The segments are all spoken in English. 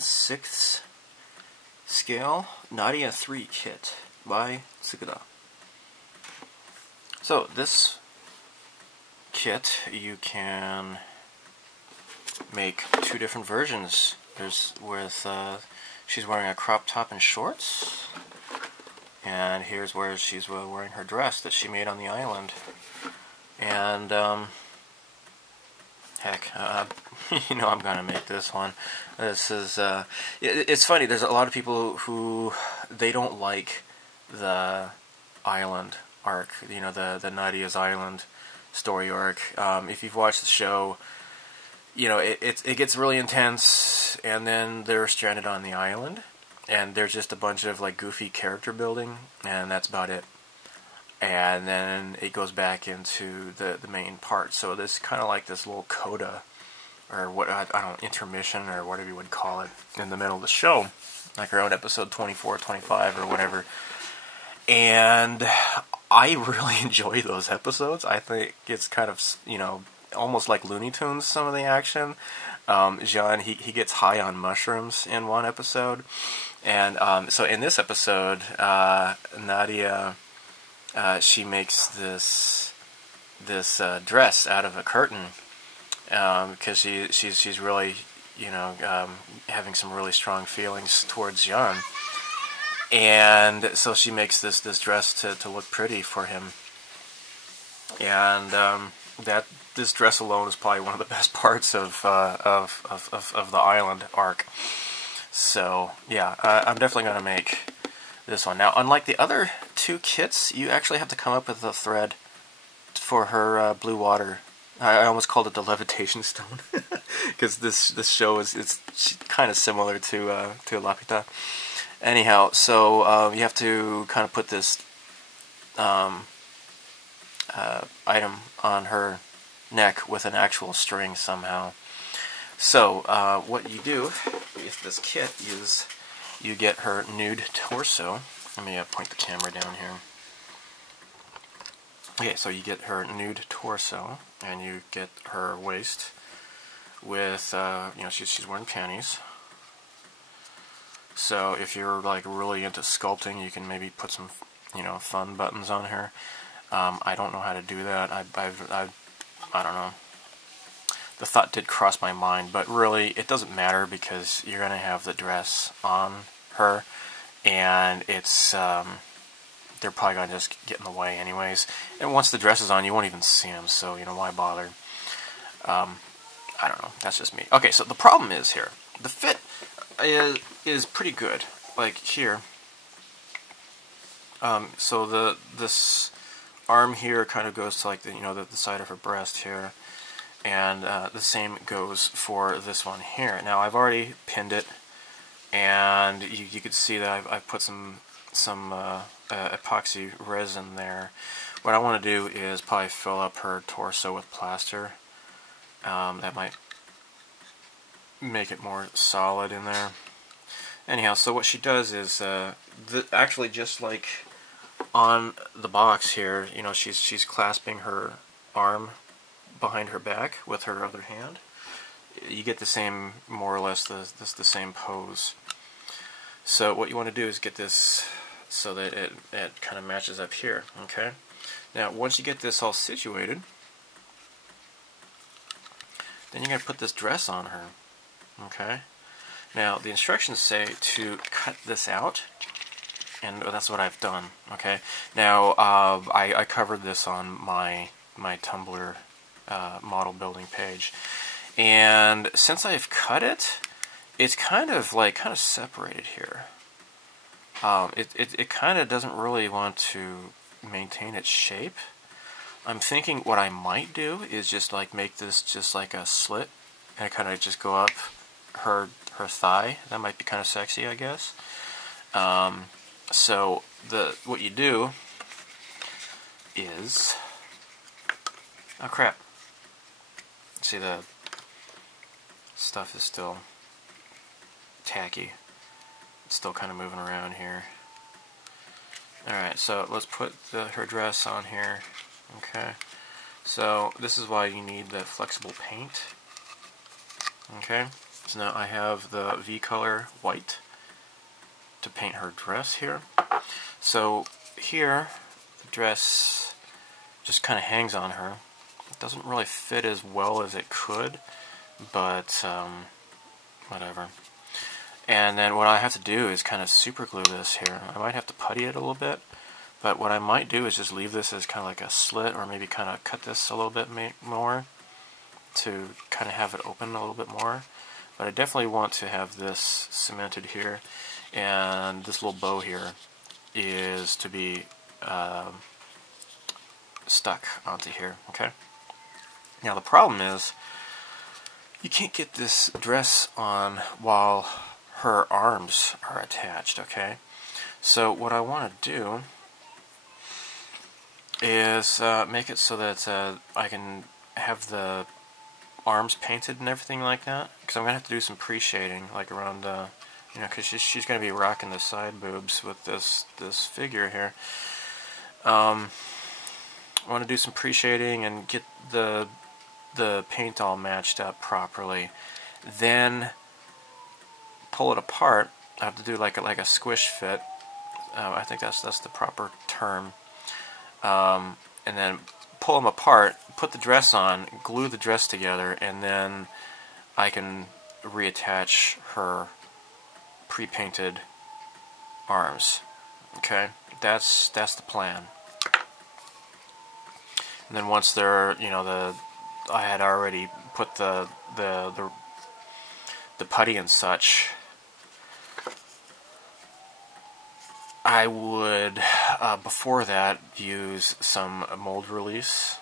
1/6 scale Nadia III kit by Tsukuda. So this kit, you can make two different versions. There's with she's wearing a crop top and shorts, and here's where she's wearing her dress that she made on the island. And heck, you know I'm gonna make this one. This is it's funny. There's a lot of people who they don't like the island arc. You know, the Nadia's Island story arc. If you've watched the show, you know it gets really intense, and then they're stranded on the island, and there's just a bunch of like goofy character building, and that's about it. And then it goes back into the main part. So this kind of like this little coda, or what I don't know, intermission or whatever you would call it, in the middle of the show, like around episode 24, 25 or whatever. And I really enjoy those episodes. I think it's kind of, you know, almost like Looney Tunes, some of the action. Jean, he gets high on mushrooms in one episode, and so in this episode, Nadia, she makes this dress out of a curtain, because she's really, you know, having some really strong feelings towards Jean, and so she makes this dress to look pretty for him, and that this dress alone is probably one of the best parts of the island arc. So yeah, I'm definitely gonna make this one. Now, unlike the other two kits, you actually have to come up with a thread for her blue water. I almost called it the levitation stone, because this show is kind of similar to Lapita. Anyhow, so you have to kind of put this item on her neck with an actual string somehow. So what you do with this kit is you get her nude torso. Let me point the camera down here. Okay, so you get her nude torso, and you get her waist with, you know, she's wearing panties. So if you're like really into sculpting, you can maybe put some, you know, fun buttons on her. I don't know how to do that. I don't know. The thought did cross my mind, but really it doesn't matter, because you're gonna have the dress on her, and it's they're probably gonna just get in the way anyways. And once the dress is on, you won't even see them. So you know, why bother? I don't know. That's just me. Okay, so the problem is here. The fit is pretty good. Like here. So this arm here kind of goes to like the side of her breast here, and the same goes for this one here. Now I've already pinned it, and you could see that I've put some epoxy resin there. What I want to do is probably fill up her torso with plaster. That might make it more solid in there. Anyhow, so what she does is actually just like on the box here, you know, she's clasping her arm behind her back with her other hand. You get the same, more or less, the same pose. So what you want to do is get this so that it kind of matches up here. Okay. Now once you get this all situated, then you're going to put this dress on her. Okay. Now the instructions say to cut this out, and that's what I've done. Okay. Now I covered this on my Tumblr model building page, and since I've cut it, it's kind of separated here. It kind of doesn't really want to maintain its shape. I'm thinking what I might do is just like make this just like a slit, and kind of just go up her thigh. That might be kind of sexy, I guess. So what you do is, oh crap, see, the stuff is still tacky. It's still kind of moving around here. Alright, so let's put her dress on here. Okay, so this is why you need the flexible paint. Okay, So now I have the V-color white to paint her dress here. So here, the dress just kind of hangs on her. It doesn't really fit as well as it could, but whatever. And then what I have to do is kind of super glue this here. I might have to putty it a little bit, but what I might do is just leave this as kind of like a slit, or maybe kind of cut this a little bit more to kind of have it open a little bit more. But I definitely want to have this cemented here, and this little bow here is to be stuck onto here, okay? Now the problem is, you can't get this dress on while her arms are attached, okay? So what I want to do is make it so that I can have the arms painted and everything like that, because I'm going to have to do some pre-shading, like around, you know, because she's going to be rocking the side boobs with this figure here. I want to do some pre-shading and get the paint all matched up properly. Then pull it apart. I have to do like a squish fit. I think that's the proper term. And then pull them apart, put the dress on, glue the dress together, and then I can reattach her pre-painted arms. Okay, that's the plan. And then once they're, you know, I had already put the putty and such, I would, before that, use some mold release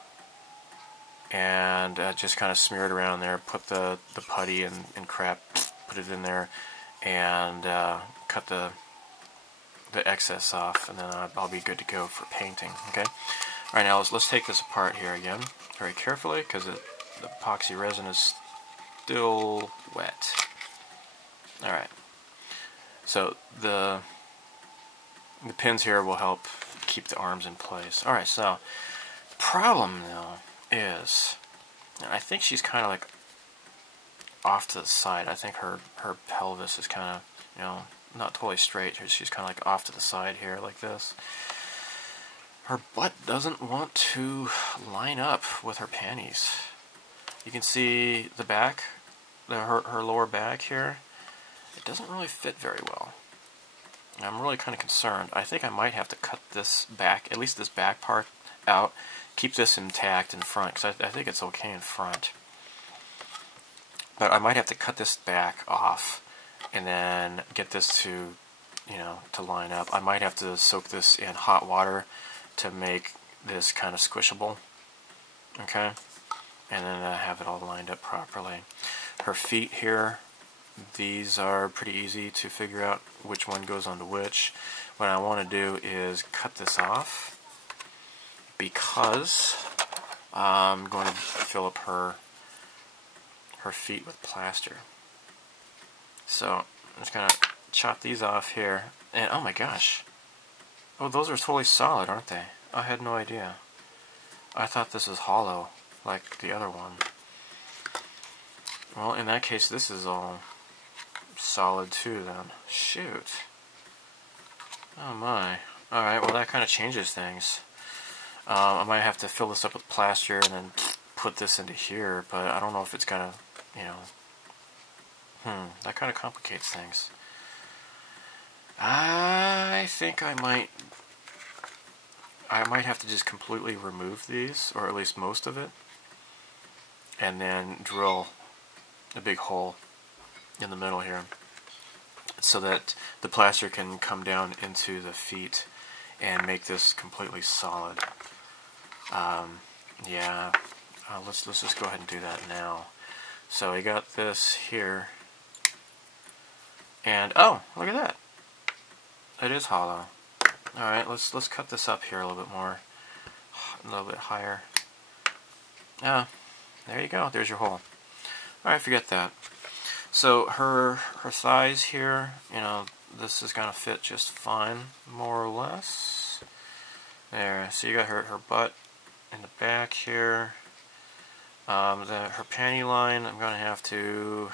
and just kind of smear it around there, put the putty and crap, put it in there, and cut the excess off, and then I'll be good to go for painting, okay? Alright, now let's take this apart here again, very carefully, because the epoxy resin is still wet. Alright, so the pins here will help keep the arms in place. Alright, so the problem though is, I think she's kind of like off to the side. I think her pelvis is kind of, you know, not totally straight. She's kind of like off to the side here like this. Her butt doesn't want to line up with her panties. You can see the back, her lower back here. It doesn't really fit very well. I'm really kind of concerned. I think I might have to cut this back, at least this back part, out. Keep this intact in front, because I think it's okay in front. But I might have to cut this back off and then get this to, you know, to line up. I might have to soak this in hot water to make this kind of squishable. Okay? And then have it all lined up properly. Her feet here, these are pretty easy to figure out which one goes onto which. What I want to do is cut this off, because I'm going to fill up her feet with plaster. So I'm just going to chop these off here, and oh my gosh, oh, those are totally solid, aren't they? I had no idea. I thought this was hollow like the other one. Well, in that case, this is all solid too then. Shoot. Oh my. Alright, well that kind of changes things. I might have to fill this up with plaster and then put this into here, but I don't know if it's gonna, you know, that kind of complicates things. I think I might have to just completely remove these, or at least most of it, and then drill a big hole in the middle here, so that the plaster can come down into the feet and make this completely solid. Yeah, let's just go ahead and do that now. So we got this here, and oh, look at that! It is hollow. All right, let's cut this up here a little bit more, a little bit higher. Yeah, there you go. There's your hole. All right, forget that. So her thighs here, you know, this is gonna fit just fine, more or less. There. So you got her butt in the back here. Her panty line, I'm gonna have to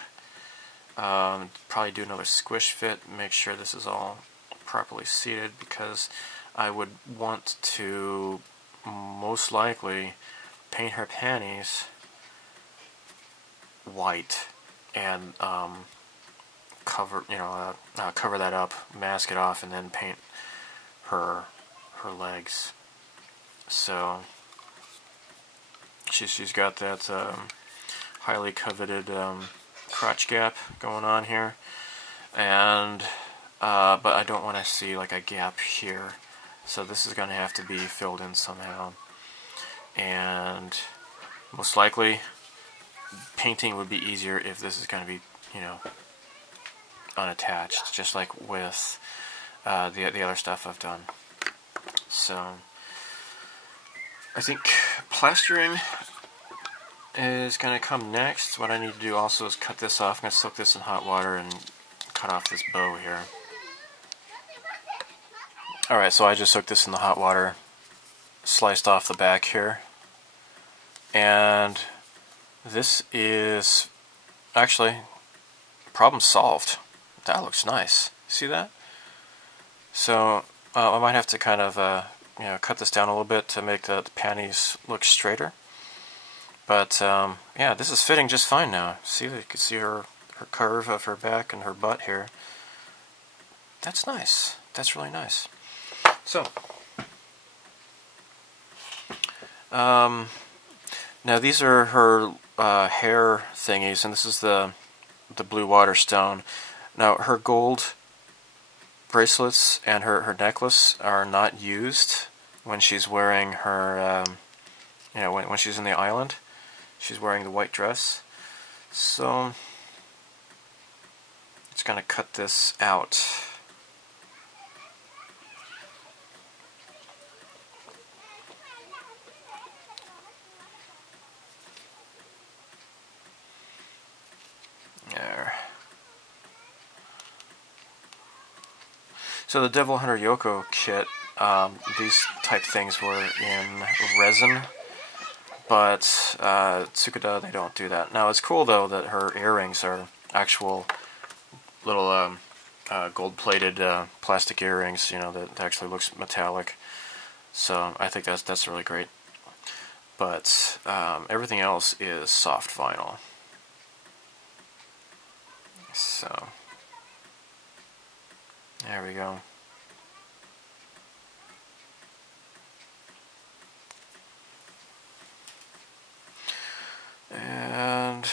Probably do another squish fit, make sure this is all properly seated, because I would want to most likely paint her panties white and cover that up, mask it off, and then paint her legs. So she's got that highly coveted crotch gap going on here, and but I don't want to see like a gap here, so this is going to have to be filled in somehow. And most likely painting would be easier if this is going to be, you know, unattached, just like with the other stuff I've done. So I think plastering is going to come next. What I need to do also is cut this off. I'm going to soak this in hot water and cut off this bow here. Alright, so I just soaked this in the hot water, sliced off the back here, and this is actually problem solved. That looks nice. See that? So I might have to kind of you know, cut this down a little bit to make the panties look straighter. But yeah, this is fitting just fine now. See, you can see her curve of her back and her butt here. That's nice. That's really nice. So now these are her hair thingies, and this is the blue water stone. Now her gold bracelets and her necklace are not used when she's wearing her you know, when she's in the island. She's wearing the white dress. So it's gonna cut this out. There. So the Devil Hunter Yoko kit, these type things were in resin, but Tsukuda, they don't do that. Now it's cool though that her earrings are actual little gold-plated plastic earrings, you know, that actually looks metallic. So I think that's really great. But everything else is soft vinyl. So there we go. And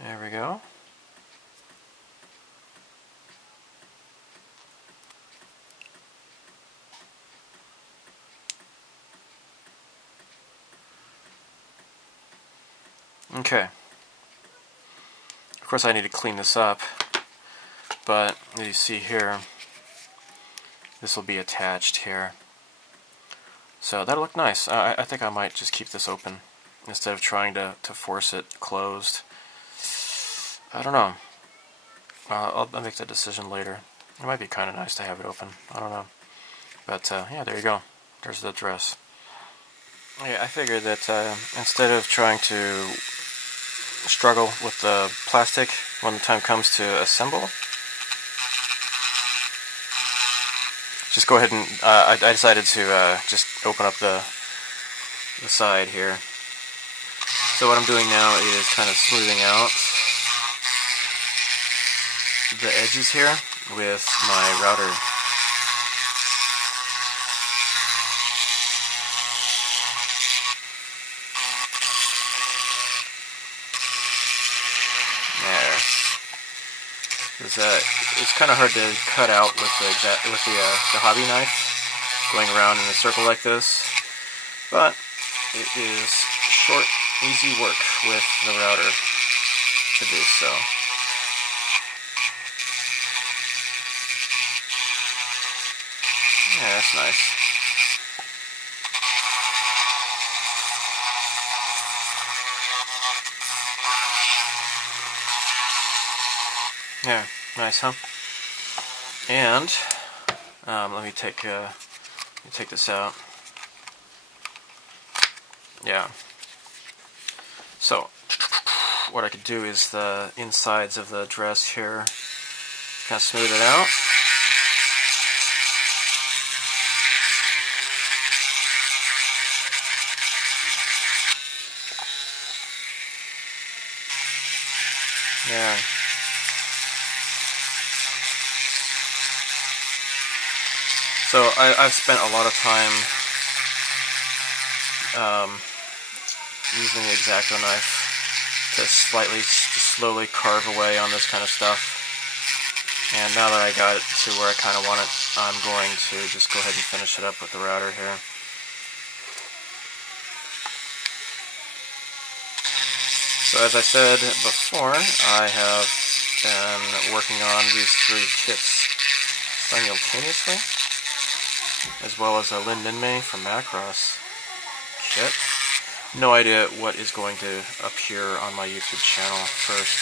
there we go. Okay. Of course I need to clean this up, but as you see here, this will be attached here. So that'll look nice. I think I might just keep this open instead of trying to force it closed. I don't know. I'll make that decision later. It might be kind of nice to have it open. I don't know. But yeah, there you go. There's the dress. Yeah, I figured that instead of trying to struggle with the plastic when the time comes to assemble, just go ahead and I decided to just open up the side here. So what I'm doing now is kind of smoothing out the edges here with my router. It's kind of hard to cut out with the hobby knife, going around in a circle like this, but it is short, easy work with the router to do so. Yeah, that's nice. Yeah, nice, huh? And let me take this out. Yeah. So what I could do is the insides of the dress here, kind of smooth it out. Yeah. So I've spent a lot of time using the X-Acto knife to slowly carve away on this kind of stuff. And now that I got it to where I kind of want it, I'm going to just go ahead and finish it up with the router here. So as I said before, I have been working on these 3 kits simultaneously, as well as a Lin Minmei from Macross kit. No idea what is going to appear on my YouTube channel first,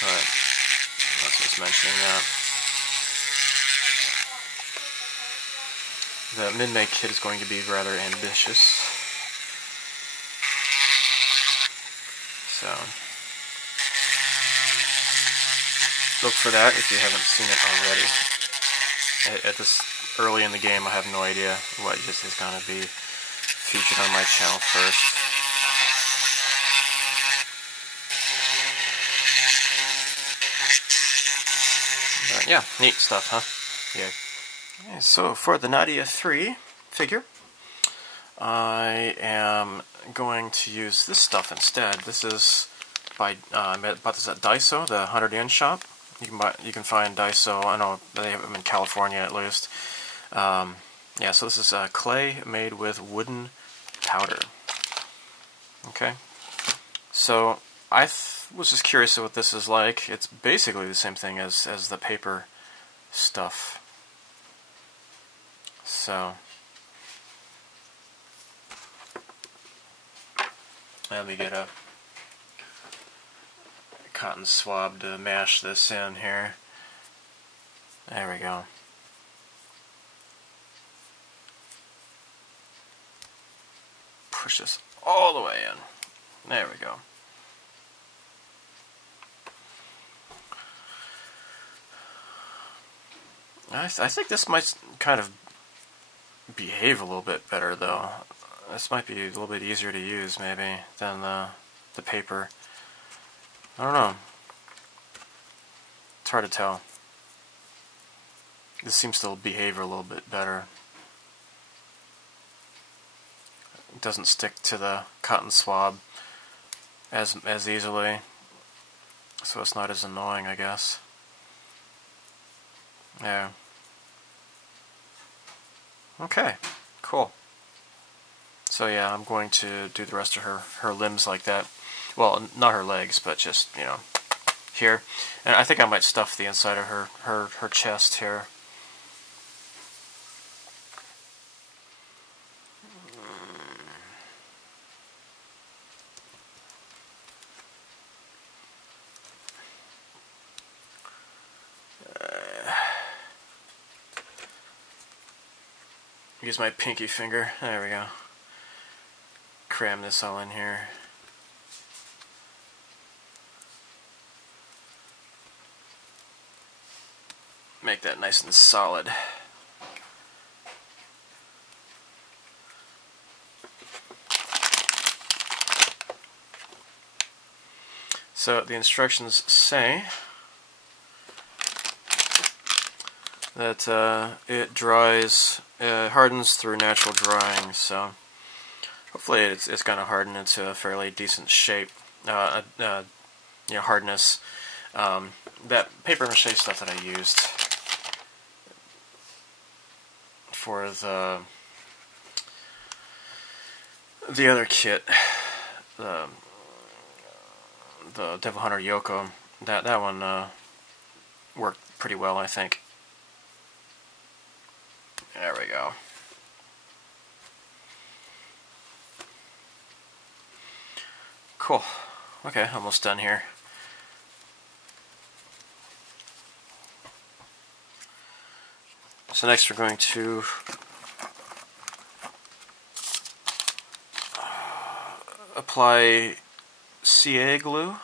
but that's just mentioning that. The Minmei kit is going to be rather ambitious. So, look for that if you haven't seen it already. At this early in the game, I have no idea what just is going to be featured on my channel first. But yeah, neat stuff, huh? Yeah. Okay, so for the Nadia III figure, I am going to use this stuff instead. This is by I bought this at Daiso, the 100-yen shop. You can find Daiso. I know they have them in California at least. Yeah, so this is clay made with wooden powder. Okay, so I was just curious what this is like. It's basically the same thing as the paper stuff. So let me get a cotton swab to mash this in here. There we go. Push this all the way in. There we go. I think this might kind of behave a little bit better, though. This might be a little bit easier to use, maybe, than the paper. I don't know. It's hard to tell. This seems to behave a little bit better. It doesn't stick to the cotton swab as easily, so it's not as annoying, I guess. Yeah. Okay, cool. So yeah, I'm going to do the rest of her limbs like that. Well, not her legs, but just, you know, here. And I think I might stuff the inside of her chest here. Use my pinky finger. There we go. Cram this all in here. Make that nice and solid. So the instructions say that it dries, hardens through natural drying, so hopefully it's going to harden into a fairly decent shape, you know, hardness. That paper mache stuff that I used for the other kit, the Devil Hunter Yoko, that one worked pretty well, I think. There we go. Cool. Okay, almost done here. So next we're going to apply CA glue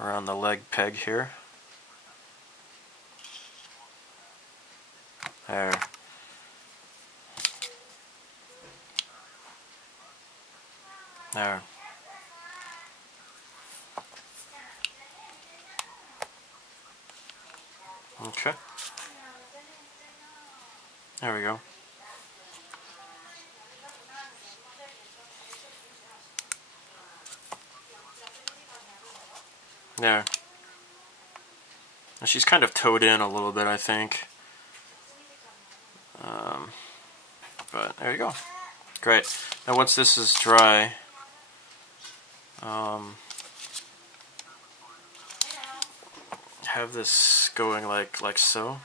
around the leg peg here. There. There. Okay. There we go. There. And she's kind of towed in a little bit, I think. But there you go. Great. Now once this is dry, have this going like so.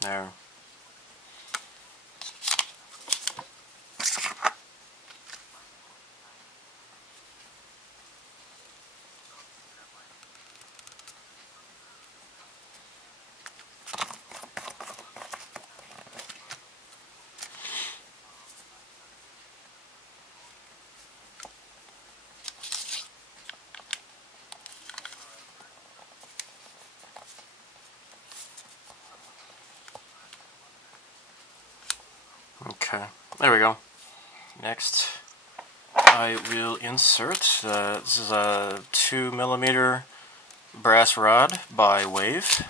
There. Okay, there we go. Next, I will insert, this is a 2mm brass rod by Wave.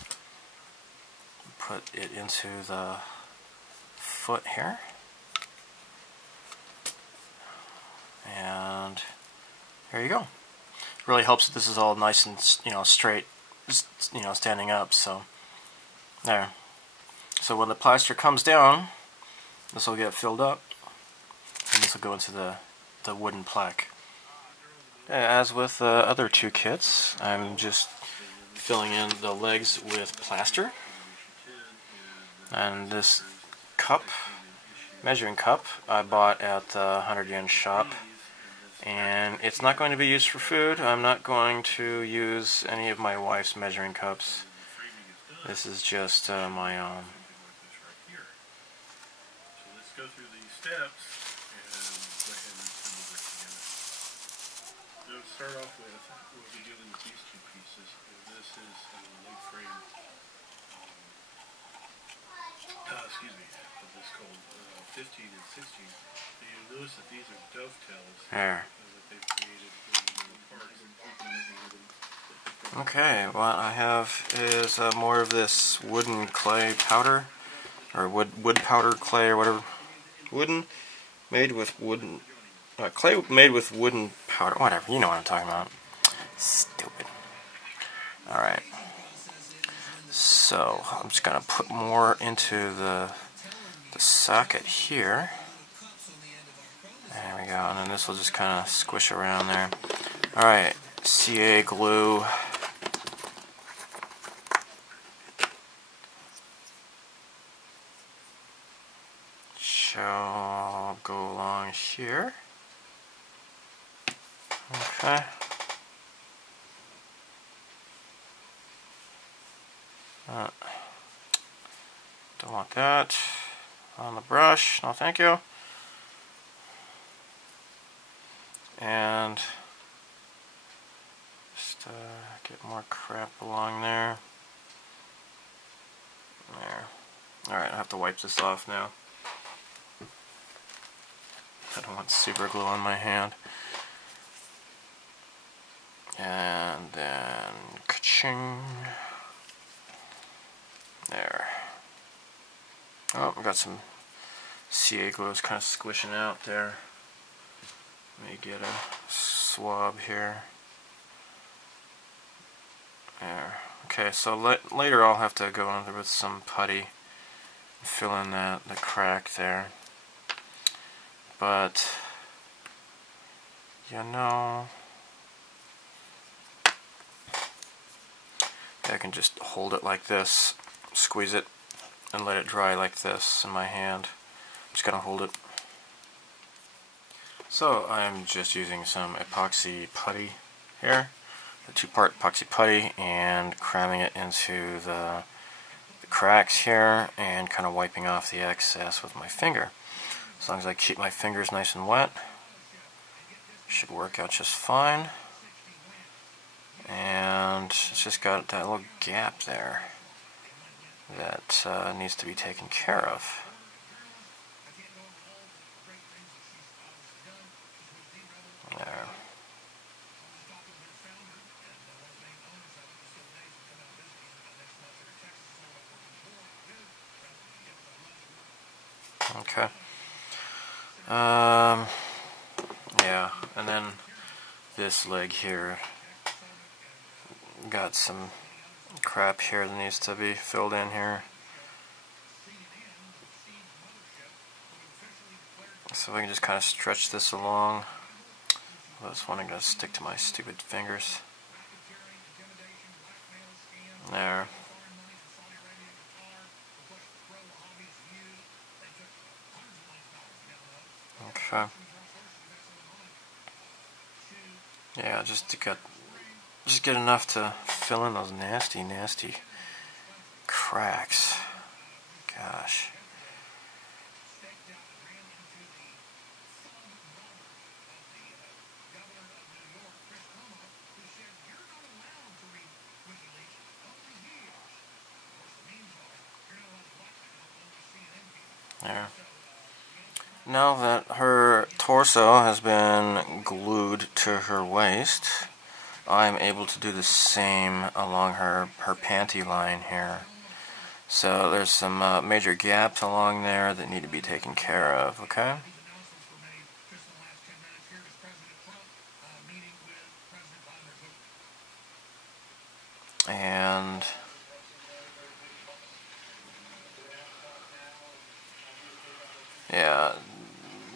Put it into the foot here. And there you go. Really helps that this is all nice and, straight, standing up, so there. So when the plaster comes down, this will get filled up, and this will go into the wooden plaque. As with the other two kits, I'm just filling in the legs with plaster. And this cup, measuring cup, I bought at the 100-yen shop. And it's not going to be used for food. I'm not going to use any of my wife's measuring cups. This is just my own. Go through these steps and go ahead and assemble this together. So to start off with, we'll be dealing with these two pieces. This is a leg frame, excuse me, of this called 15 and 16. So you'll notice that these are dovetails that they've created for the parts. Okay, what I have is more of this wooden clay powder, or wood powder clay, or whatever. Clay made with wooden powder, whatever, you know what I'm talking about. Stupid. Alright. So, I'm just going to put more into the socket here. There we go, and then this will just kind of squish around there. Alright, CA glue. Shall go along here. Okay. Don't want that on the brush. No, thank you. And just get more crap along there. There. Alright, I have to wipe this off now. I don't want super glue on my hand. And then ka-ching. There. Oh, we got some CA glue. It's kind of squishing out there. Let me get a swab here. There. Okay, so later I'll have to go under with some putty, fill in the crack there. But I can just hold it like this, squeeze it, and let it dry like this in my hand. I'm just gonna hold it. So I'm just using some epoxy putty here, the 2-part epoxy putty, and cramming it into the cracks here and kind of wiping off the excess with my finger. As long as I keep my fingers nice and wet, should work out just fine. And it's just got that little gap there that needs to be taken care of. There. Okay. Yeah, and then this leg here got some crap here that needs to be filled in here. So I can just kind of stretch this along. This one I'm going to stick to my stupid fingers. There. Okay. Yeah, just get enough to fill in those nasty, nasty cracks. Gosh. There. Now that her torso has been glued to her waist, I'm able to do the same along her panty line here. So there's some major gaps along there that need to be taken care of, okay? And yeah,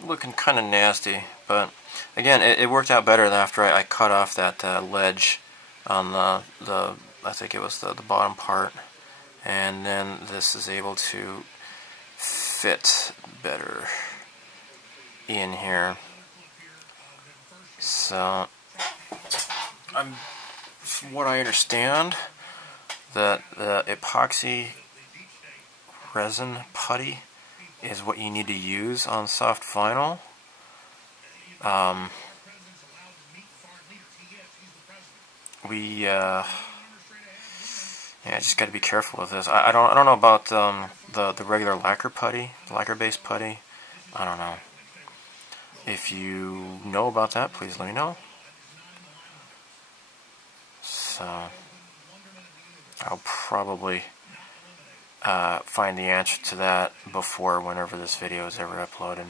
looking kind of nasty, but again, it worked out better after I cut off that ledge on the I think it was the bottom part, and then this is able to fit better in here. So from what I understand, that the epoxy resin putty is what you need to use on soft vinyl. Yeah, just got to be careful with this. I don't know about the regular lacquer putty, lacquer-based putty. I don't know. If you know about that, please let me know. So I'll probably find the answer to that before whenever this video is ever uploaded.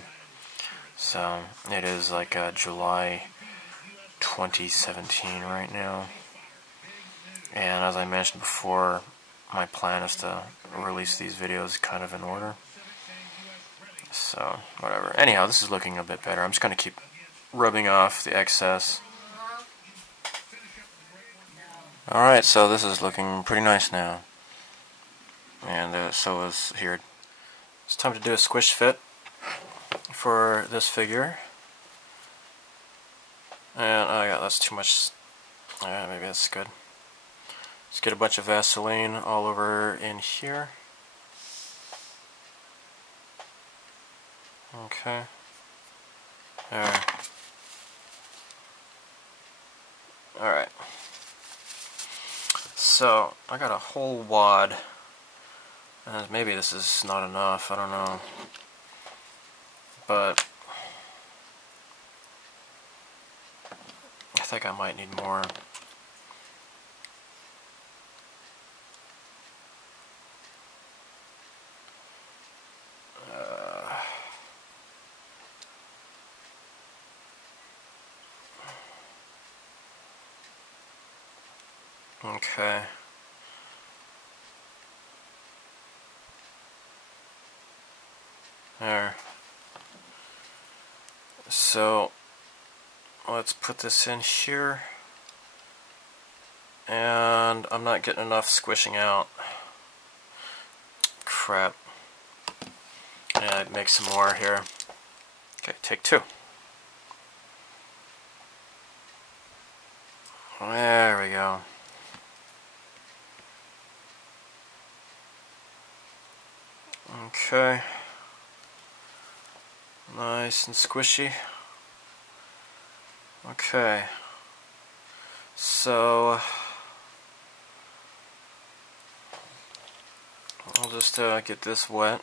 So it is like July 2017 right now, and as I mentioned before, my plan is to release these videos kind of in order. So whatever. Anyhow, this is looking a bit better. I'm just going to keep rubbing off the excess. Alright, so this is looking pretty nice now. And so is here. It's time to do a squish fit for this figure. And oh yeah, that's too much. Alright, maybe that's good. Just get a bunch of Vaseline all over in here. Okay. Alright. Alright. So, I got a whole wad. And maybe this is not enough, I don't know. But I think I might need more. Okay. There. So let's put this in here. And I'm not getting enough squishing out. Crap. Yeah, I'd make some more here. Okay, take two. There we go. Okay. Nice and squishy. Okay. So I'll just get this wet.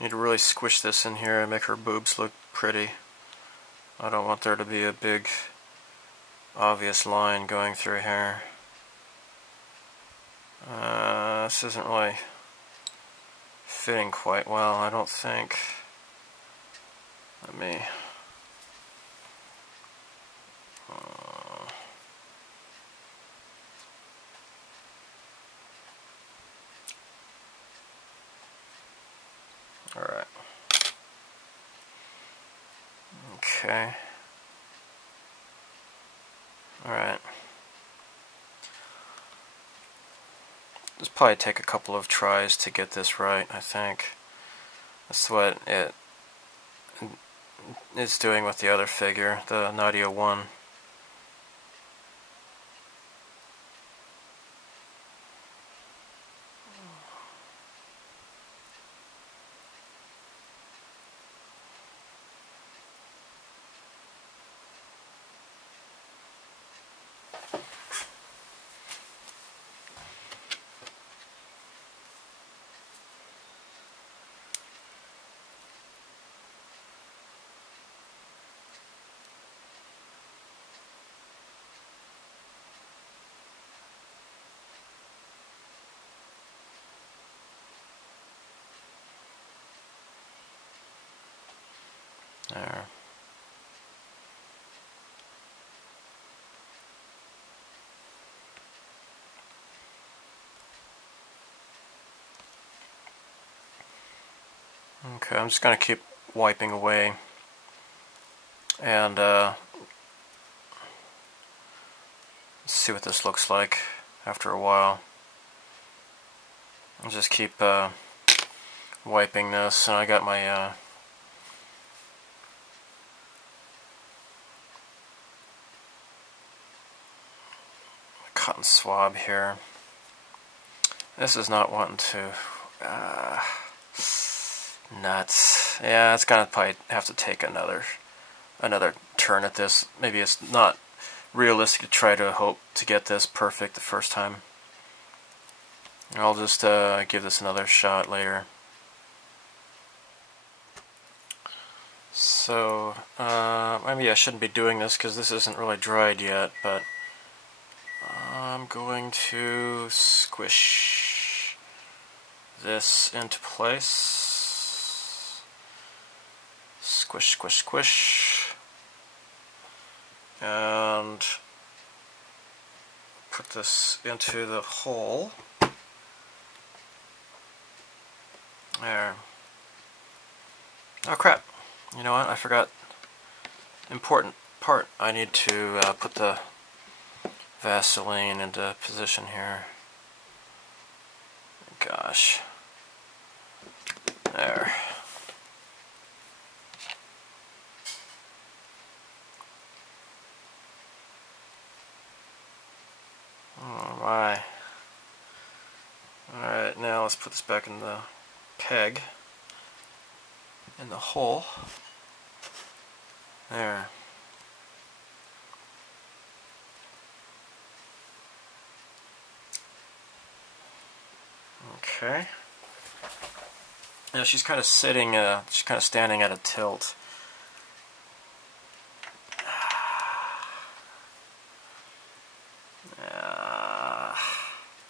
Need to really squish this in here and make her boobs look pretty. I don't want there to be a big obvious line going through here. This isn't really fitting quite well, I don't think. Let me... Alright. Okay. Alright. This probably take a couple of tries to get this right, I think. That's what it's doing with the other figure, the Nadia I. There. Okay, I'm just going to keep wiping away and see what this looks like after a while. I'll just keep wiping this, and I got my cotton swab here. This is not wanting to nuts. Yeah, it's gonna probably have to take another turn at this. Maybe it's not realistic to try to hope to get this perfect the first time. I'll just give this another shot later. So maybe I shouldn't be doing this because this isn't really dried yet, but I'm going to squish this into place. Squish, squish, squish. And put this into the hole. There. Oh crap. You know what? I forgot. Important part. I need to put the Vaseline into position here. Gosh. There. Oh my. Alright, now let's put this back in the peg. In the hole. There. Okay. Now she's kind of sitting, she's kind of standing at a tilt.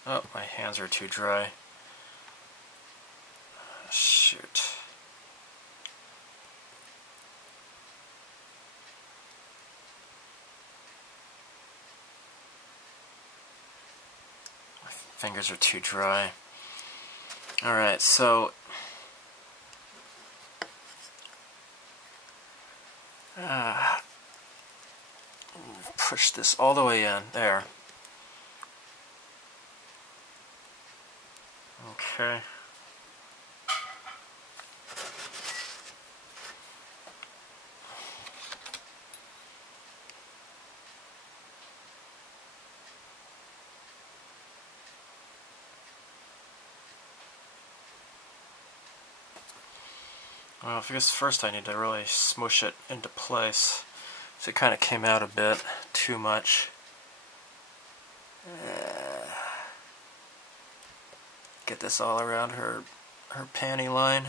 Oh, my hands are too dry. Shoot. fingers are too dry. Alright, so push this all the way in. There. Okay. Well, I guess first I need to really smush it into place. So it kind of came out a bit too much. Get this all around her panty line.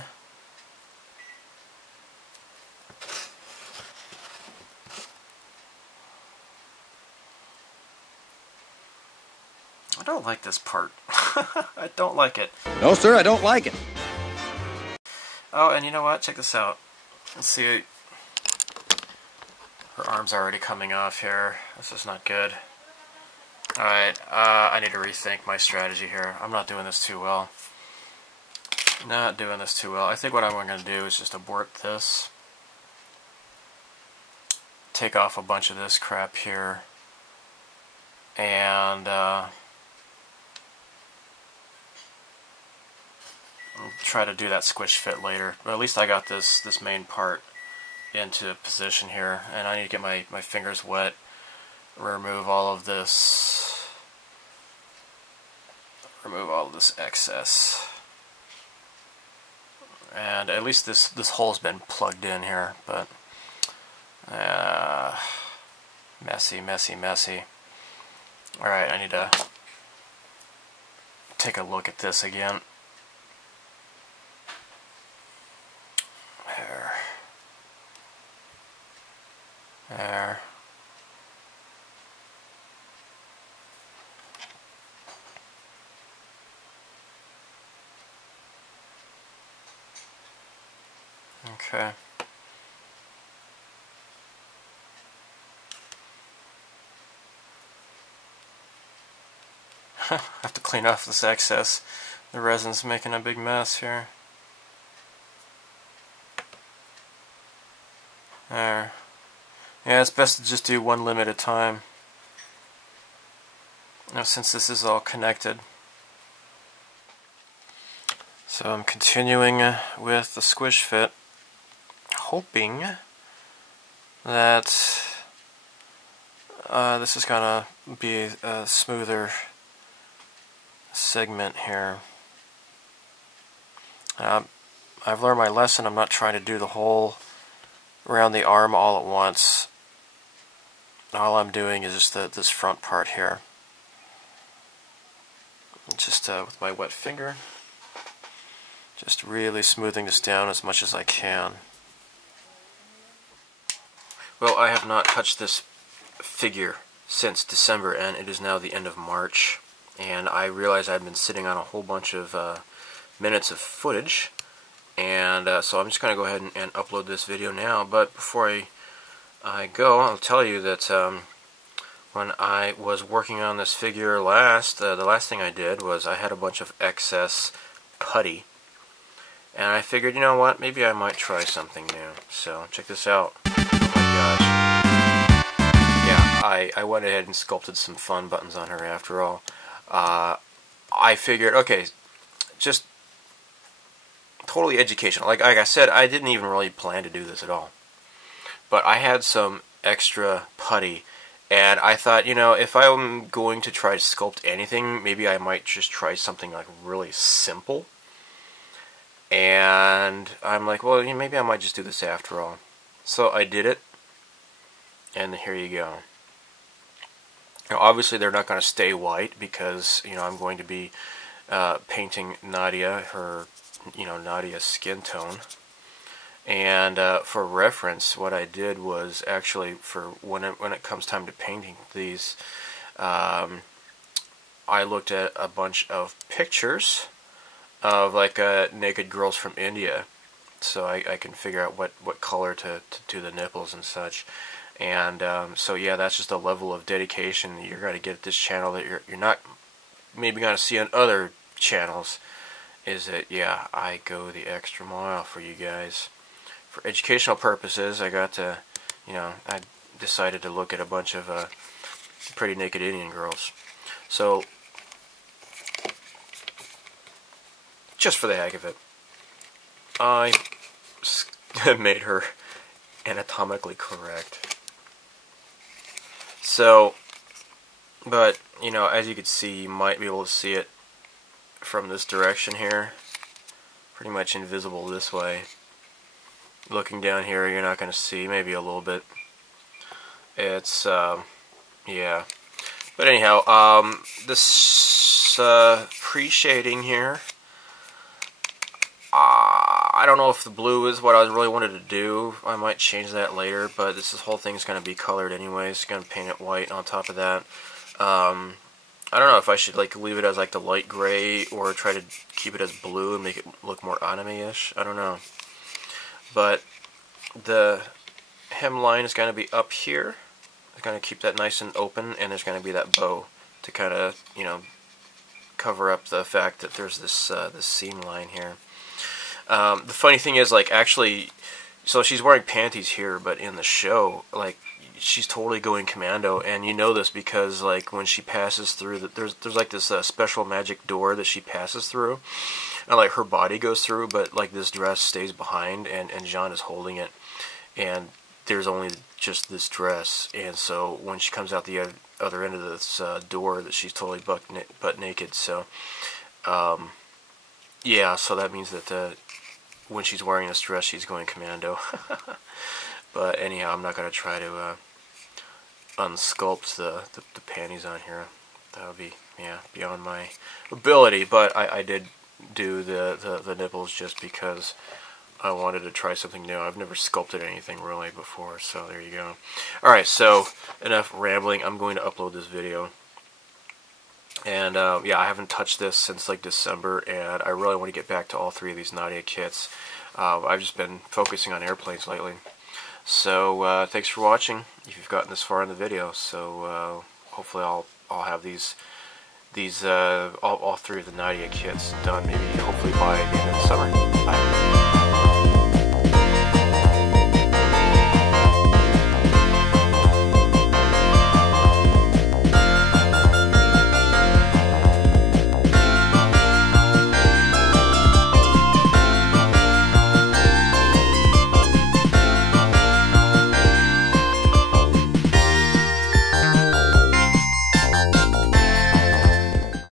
I don't like this part. I don't like it. No, sir, I don't like it. Oh, and you know what? Check this out. Let's see. Her arm's already coming off here. This is not good. Alright, I need to rethink my strategy here. I'm not doing this too well. Not doing this too well. I think what I'm going to do is just abort this. Take off a bunch of this crap here. And try to do that squish fit later. But at least I got this main part into position here. And I need to get my fingers wet. Remove all of this. Remove all of this excess. And at least this hole's been plugged in here, but messy, messy, messy. Alright, I need to take a look at this again. There. There. Okay. Have to clean off this excess. The resin's making a big mess here. There. Yeah, it's best to just do one limb at a time. Now, since this is all connected. So I'm continuing with the squish fit, hoping that this is gonna be a smoother segment here. I've learned my lesson. I'm not trying to do the whole around the arm all at once. All I'm doing is just this front part here. Just with my wet finger, just really smoothing this down as much as I can. Well, I have not touched this figure since December, and it is now the end of March. And I realized I've been sitting on a whole bunch of minutes of footage, and so I'm just going to go ahead and upload this video now. But before I go, I'll tell you that when I was working on this figure last, the last thing I did was I had a bunch of excess putty, and I figured, you know what, maybe I might try something new. So check this out. Oh my gosh. Yeah, I went ahead and sculpted some fun buttons on her after all. I figured, okay, just totally educational. Like I said, I didn't even really plan to do this at all. But I had some extra putty, and I thought, you know, if I'm going to try to sculpt anything, maybe I might just try something like really simple. And I'm like, well, maybe I might just do this after all. So I did it, and here you go. Now, obviously, they're not going to stay white because, you know, I'm going to be painting Nadia, her, you know, Nadia's skin tone. And for reference, what I did was actually, for when it comes time to painting these, I looked at a bunch of pictures of like naked girls from India, so I can figure out what color to do the nipples and such. And so yeah, that's just a level of dedication that you're going to get at this channel that you're not maybe gonna see on other channels is that, yeah, I go the extra mile for you guys. For educational purposes, I got to, I decided to look at a bunch of pretty naked Indian girls. So, just for the heck of it, I made her anatomically correct. So, but, as you can see, you might be able to see it from this direction here. Pretty much invisible this way. Looking down here, you're not going to see, maybe a little bit. It's, yeah. But anyhow, this pre-shading here, I don't know if the blue is what I really wanted to do. I might change that later, but this whole thing is going to be colored anyways. Going to paint it white on top of that. I don't know if I should leave it as the light gray or try to keep it as blue and make it look more anime-ish. I don't know. But the hemline is going to be up here. It's going to keep that nice and open, and there's going to be that bow to kind of, cover up the fact that there's this this seam line here. The funny thing is, actually, so she's wearing panties here, but in the show, she's totally going commando, and you know this because, when she passes through, there's this special magic door that she passes through, and, her body goes through, but, this dress stays behind, and Jean is holding it, and there's only just this dress, and so when she comes out the other end of this door, that she's totally butt naked, so, yeah, so that means that, when she's wearing this dress, she's going commando. But anyhow, I'm not going to try to unsculpt the panties on here. That would be, yeah, beyond my ability. But I did do the nipples just because I wanted to try something new. I've never sculpted anything really before, so there you go. Alright, so enough rambling. I'm going to upload this video. And yeah, I haven't touched this since December, and I really want to get back to all three of these Nadia kits. I've just been focusing on airplanes lately. So thanks for watching if you've gotten this far in the video. So hopefully I'll have these all three of the Nadia kits done, maybe hopefully by the end of the summer. Bye.